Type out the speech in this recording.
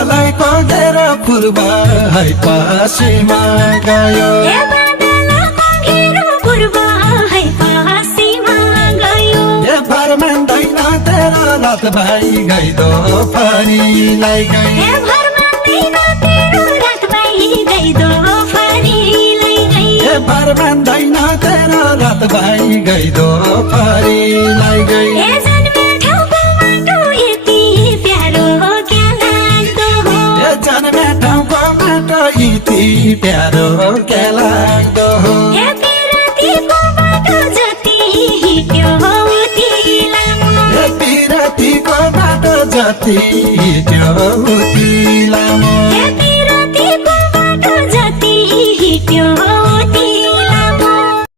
बादलै कोगेर पूर्व है पश्चिममा गयो भर मान्दैन तेरो रात भाइ गई दो फरीलाई गई भर मान्दैन तेरो रात भाइ गई दो फरीलाई गई जन्मे ठाउँको माटो यति प्यारो क्या लाग्दो हो पिरतीको बाटो जति हिट्यो उति लामो